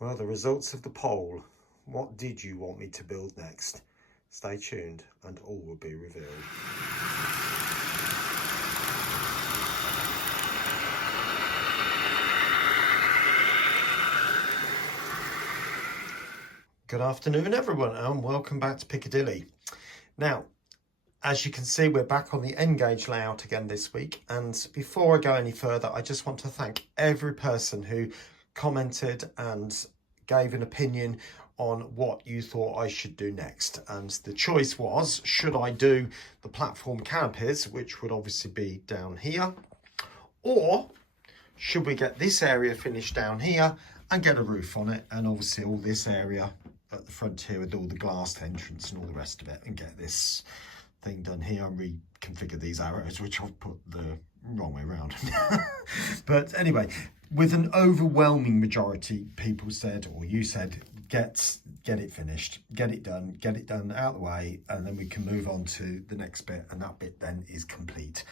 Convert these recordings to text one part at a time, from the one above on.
Well, the results of the poll. What did you want me to build next? Stay tuned and all will be revealed. Good afternoon everyone and welcome back to Piccadilly. Now, as you can see, we're back on the N-gauge layout again this week, and before I go any further, I just want to thank every person who commented and gave an opinion on what you thought I should do next. And the choice was, should I do the platform canopies, which would obviously be down here, or should we get this area finished down here and get a roof on it, and obviously all this area at the front here with all the glass entrance and all the rest of it, and get this thing done here and reconfigure these arrows, which I've put the wrong way around. But anyway, with an overwhelming majority, people said, or you said, get it finished, get it done out of the way, and then we can move on to the next bit, and that bit then is complete.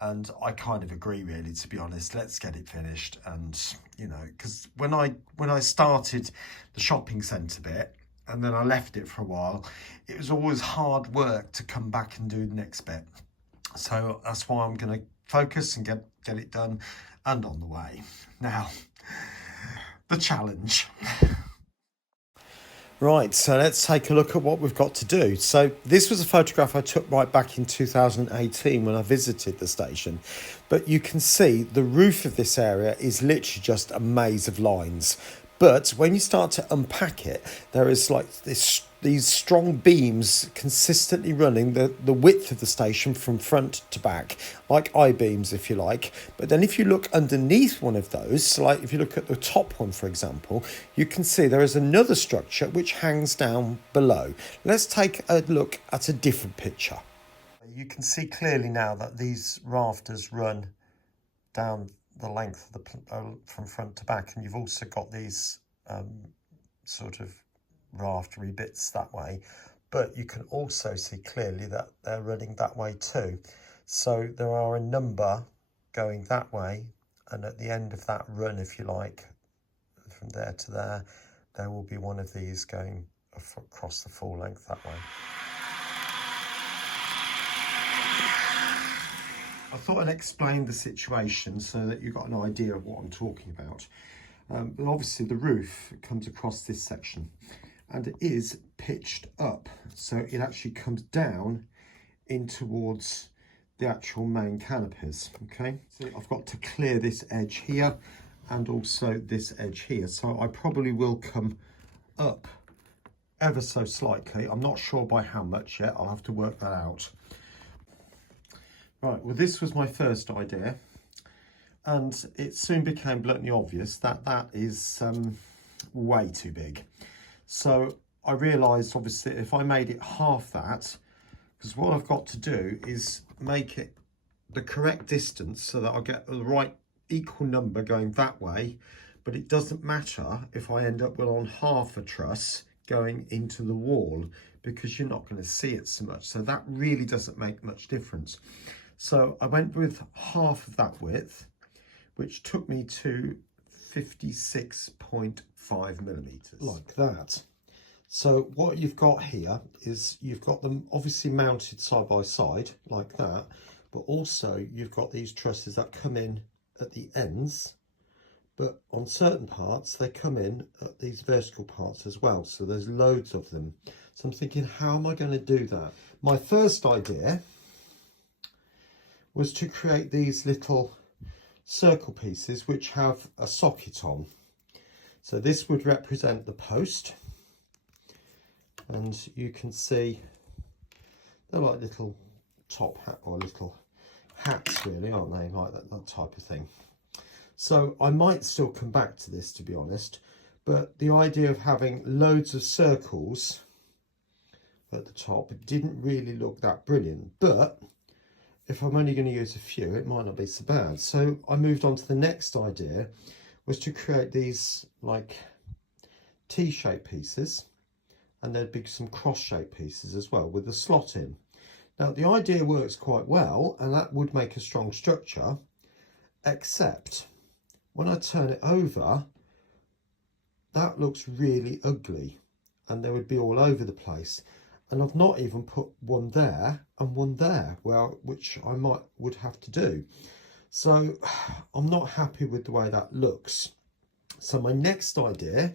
And I kind of agree, really, to be honest. Let's get it finished. And you know, because when I started the shopping centre bit, and then I left it for a while, it was always hard work to come back and do the next bit. So that's why I'm going to focus and get it done and on the way. Now, the challenge. Right, so let's take a look at what we've got to do. So this was a photograph I took right back in 2018 when I visited the station. But you can see the roof of this area is literally just a maze of lines. But when you start to unpack it, there is like these strong beams consistently running the width of the station from front to back, like I-beams, if you like. But then if you look underneath one of those, like if you look at the top one, for example, you can see there is another structure which hangs down below. Let's take a look at a different picture. You can see clearly now that these rafters run down the length of the from front to back, and you've also got these sort of raftery bits that way, but you can also see clearly that they're running that way too. So there are a number going that way, and at the end of that run, if you like, from there to there, there will be one of these going across the full length that way. I thought I'd explain the situation so that you've got an idea of what I'm talking about. But obviously the roof comes across this section and it is pitched up. So it actually comes down in towards the actual main canopies, okay? So I've got to clear this edge here and also this edge here. So I probably will come up ever so slightly. I'm not sure by how much yet. I'll have to work that out. Right, well, this was my first idea, and it soon became bluntly obvious that that is way too big. So I realised, obviously, if I made it half that, because what I've got to do is make it the correct distance so that I get the right equal number going that way, but it doesn't matter if I end up with on half a truss going into the wall, because you're not going to see it so much. So that really doesn't make much difference. So I went with half of that width, which took me to 56.5 millimeters, like that. So what you've got here is you've got them obviously mounted side by side like that, but also you've got these trusses that come in at the ends, but on certain parts they come in at these vertical parts as well. So there's loads of them. So I'm thinking, how am I going to do that? My first idea was to create these little circle pieces which have a socket on. So this would represent the post, and you can see they're like little top hat or little hats really, aren't they, like that type of thing. So I might still come back to this, to be honest, but the idea of having loads of circles at the top didn't really look that brilliant, but if I'm only going to use a few, it might not be so bad. So I moved on to the next idea, was to create these like T-shaped pieces, and there'd be some cross-shaped pieces as well with the slot in. Now the idea works quite well, and that would make a strong structure, except when I turn it over, that looks really ugly and they would be all over the place. And I've not even put one there and one there, which I would have to do. So I'm not happy with the way that looks. So my next idea,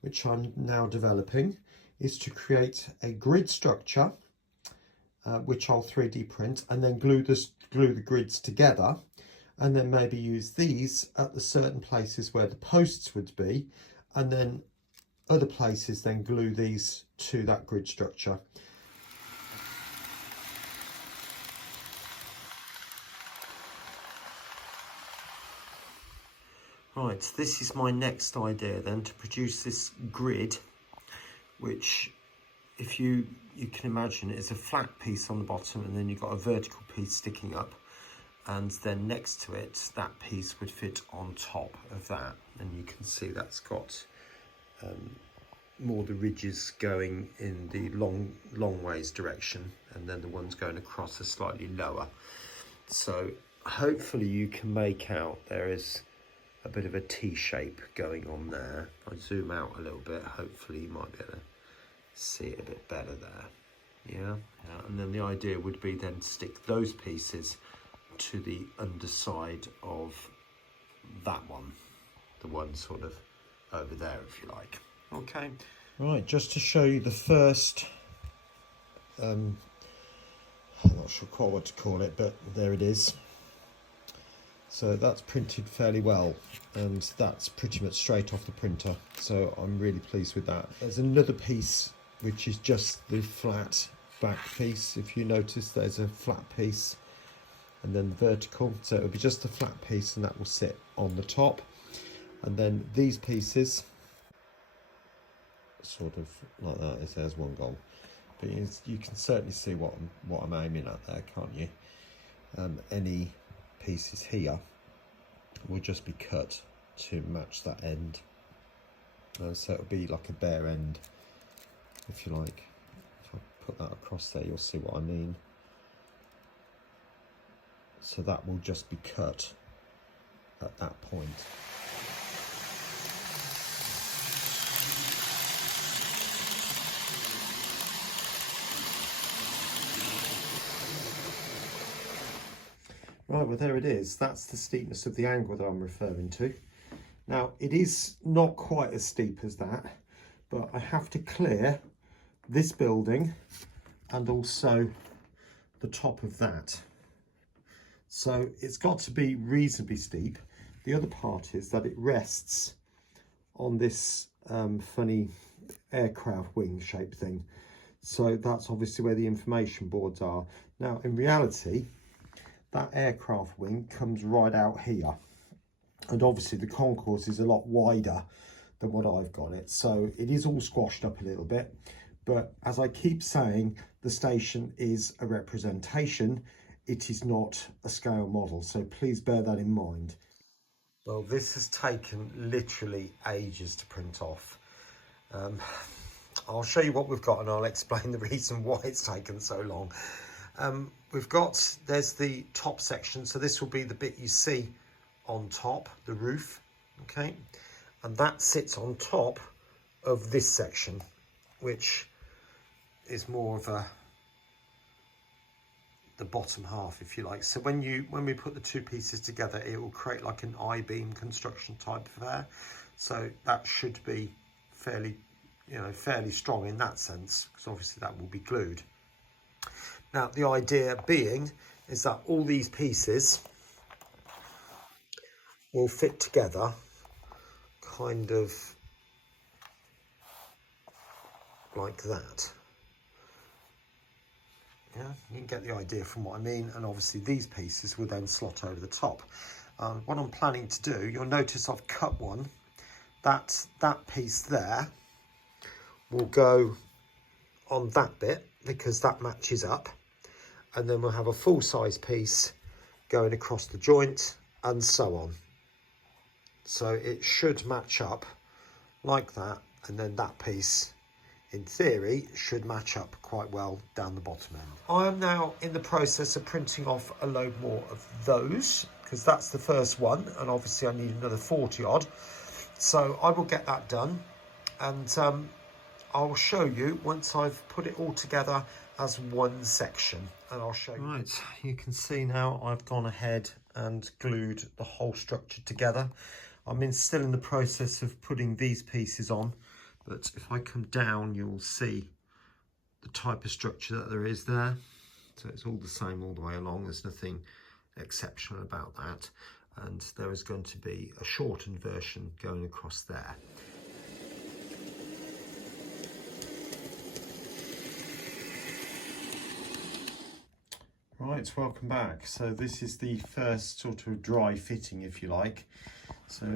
which I'm now developing, is to create a grid structure, which I'll 3D print and then glue the grids together, and then maybe use these at the certain places where the posts would be, and then other places then glue these to that grid structure. Right, this is my next idea then, to produce this grid, which if you can imagine it is a flat piece on the bottom, and then you've got a vertical piece sticking up, and then next to it that piece would fit on top of that, and you can see that's got more the ridges going in the long ways direction, and then the ones going across are slightly lower. So hopefully you can make out there is a bit of a T shape going on there. If I zoom out a little bit, hopefully you might be able to see it a bit better there. Yeah. And then the idea would be then to stick those pieces to the underside of that one, the one sort of over there, if you like. Okay. Right, just to show you the first, I'm not sure quite what to call it, but there it is. So that's printed fairly well, and that's pretty much straight off the printer. So I'm really pleased with that. There's another piece which is just the flat back piece. If you notice, there's a flat piece and then vertical. So it'll be just a flat piece, and that will sit on the top. And then these pieces, sort of like that, if there's one gone. But you can certainly see what I'm aiming at there, can't you? Any pieces here will just be cut to match that end. So it'll be like a bare end, if you like. If I put that across there, you'll see what I mean. So that will just be cut at that point. Right, well there it is. That's the steepness of the angle that I'm referring to. Now it is not quite as steep as that, but I have to clear this building and also the top of that. So it's got to be reasonably steep. The other part is that it rests on this funny aircraft wing shape thing. So that's obviously where the information boards are. Now in reality, that aircraft wing comes right out here, and obviously the concourse is a lot wider than what I've got it, so it is all squashed up a little bit. But as I keep saying, the station is a representation, it is not a scale model, so please bear that in mind. Well, this has taken literally ages to print off. I'll show you what we've got and I'll explain the reason why it's taken so long. There's the top section, so this will be the bit you see on top, the roof, okay, and that sits on top of this section, which is more of the bottom half, if you like. So when we put the two pieces together, it will create like an I-beam construction type affair. So that should be fairly strong in that sense, because obviously that will be glued. Now, the idea being is that all these pieces will fit together kind of like that. Yeah, you can get the idea from what I mean, and obviously these pieces will then slot over the top. What I'm planning to do, you'll notice I've cut one. That piece there will go on that bit because that matches up, and then we'll have a full-size piece going across the joint and so on. So it should match up like that, and then that piece in theory should match up quite well down the bottom end. I am now in the process of printing off a load more of those, because that's the first one, and obviously I need another 40 odd. So I will get that done, and I'll show you once I've put it all together as one section, and I'll show you. Right, you can see now I've gone ahead and glued the whole structure together. I'm still in the process of putting these pieces on, but if I come down, you'll see the type of structure that there is there. So it's all the same all the way along. There's nothing exceptional about that. And there is going to be a shortened version going across there. Right, welcome back. So this is the first sort of dry fitting, if you like. So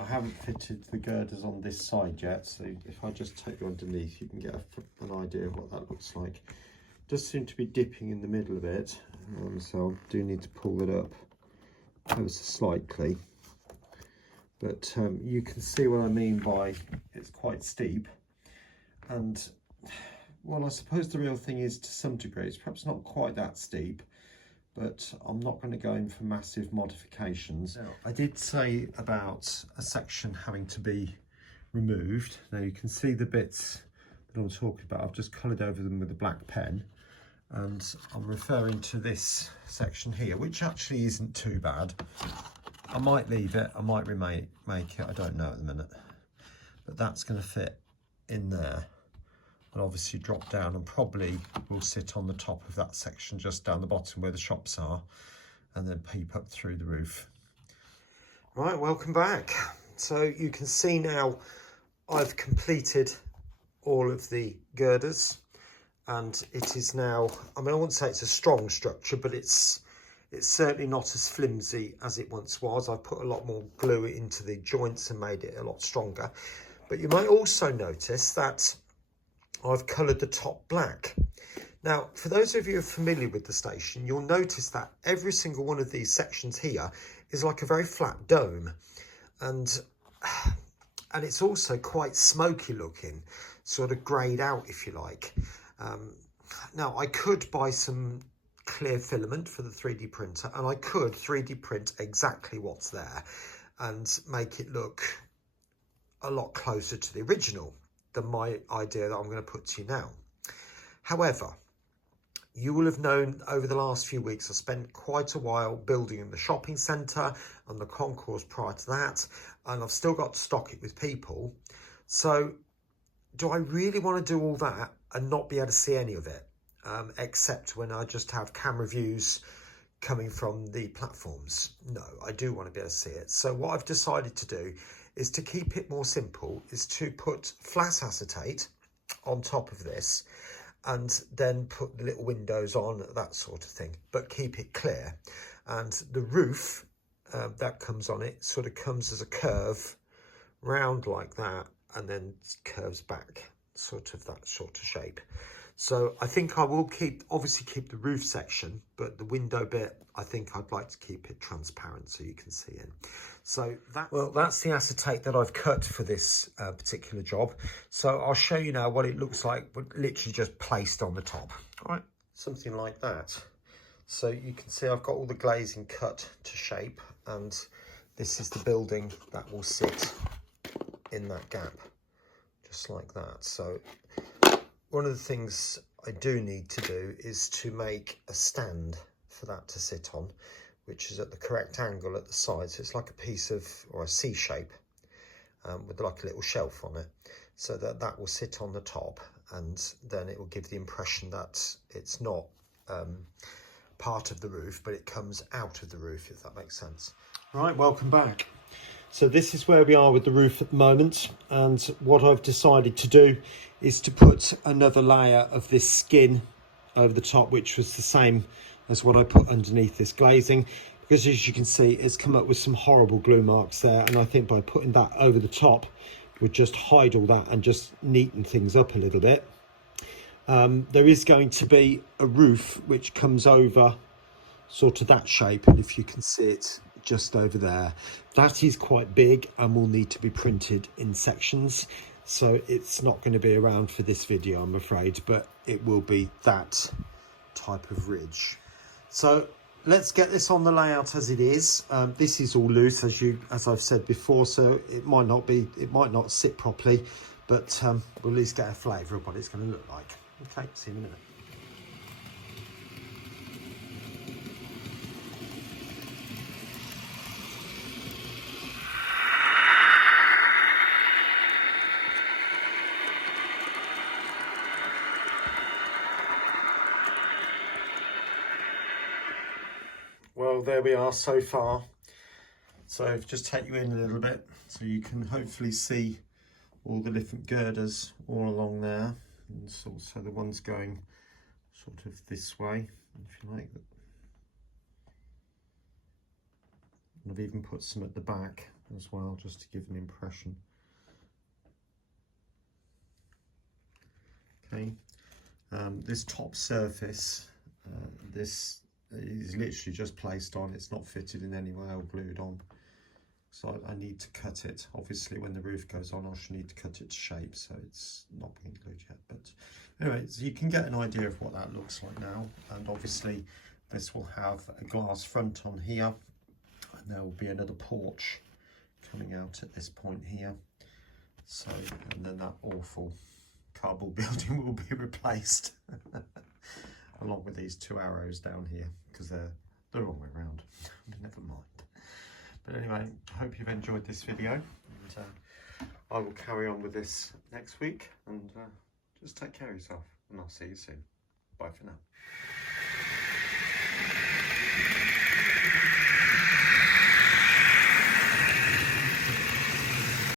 I haven't fitted the girders on this side yet. So if I just take you underneath, you can get an idea of what that looks like. It does seem to be dipping in the middle of it. So I do need to pull it up ever so slightly. But you can see what I mean by it's quite steep. And well, I suppose the real thing is, to some degree, it's perhaps not quite that steep, but I'm not going to go in for massive modifications. Now, I did say about a section having to be removed. Now you can see the bits that I'm talking about. I've just coloured over them with a black pen, and I'm referring to this section here, which actually isn't too bad. I might leave it, I might make it, I don't know at the minute, but that's going to fit in there. And obviously drop down and probably will sit on the top of that section just down the bottom where the shops are, and then peep up through the roof. Right, welcome back. So you can see now I've completed all of the girders, and it is now, I mean, I wouldn't say it's a strong structure, but it's certainly not as flimsy as it once was. I've put a lot more glue into the joints and made it a lot stronger. But you might also notice that I've coloured the top black. Now, for those of you who are familiar with the station, you'll notice that every single one of these sections here is like a very flat dome. And it's also quite smoky looking, sort of greyed out, if you like. Now, I could buy some clear filament for the 3D printer, and I could 3D print exactly what's there and make it look a lot closer to the original than my idea that I'm going to put to you now. However, you will have known over the last few weeks I spent quite a while building in the shopping centre and the concourse prior to that, and I've still got to stock it with people. So do I really want to do all that and not be able to see any of it, except when I just have camera views coming from the platforms? No, I do want to be able to see it. So what I've decided to do is to keep it more simple, is to put flat acetate on top of this and then put the little windows on, that sort of thing, but keep it clear. And the roof that comes on it sort of comes as a curve round like that, and then curves back, sort of that sort of shape. So I think I will obviously keep the roof section, but the window bit, I think I'd like to keep it transparent so you can see in. So that's the acetate that I've cut for this particular job. So I'll show you now what it looks like, but literally just placed on the top. All right, something like that. So you can see I've got all the glazing cut to shape, and this is the building that will sit in that gap, just like that. So one of the things I do need to do is to make a stand for that to sit on, which is at the correct angle at the side. So it's like a piece of, or a C shape with like a little shelf on it, so that will sit on the top, and then it will give the impression that it's not part of the roof, but it comes out of the roof, if that makes sense. Right, welcome back. So this is where we are with the roof at the moment, and what I've decided to do is to put another layer of this skin over the top, which was the same as what I put underneath this glazing, because as you can see it's come up with some horrible glue marks there, and I think by putting that over the top would just hide all that and just neaten things up a little bit. There is going to be a roof which comes over sort of that shape, and if you can see it just over there, that is quite big and will need to be printed in sections, so it's not going to be around for this video, I'm afraid, but it will be that type of ridge. So let's get this on the layout as it is. This is all loose, as I've said before, so it might not sit properly, but we'll at least get a flavour of what it's going to look like. Okay, see you in a minute. Well, there we are so far. So I've just take you in a little bit so you can hopefully see all the different girders all along there. And it's also the ones going sort of this way, if you like. And I've even put some at the back as well, just to give an impression. Okay, this top surface, this is literally just placed on. It's not fitted in any way or glued on. So I need to cut it. Obviously, when the roof goes on, I should need to cut it to shape, so it's not being glued yet. But anyway, so you can get an idea of what that looks like now. And obviously, this will have a glass front on here, and there will be another porch coming out at this point here. So, and then that awful cardboard building will be replaced, along with these two arrows down here, because they're the wrong way around. But never mind. But anyway, I hope you've enjoyed this video, and I will carry on with this next week, and just take care of yourself, and I'll see you soon. Bye for now.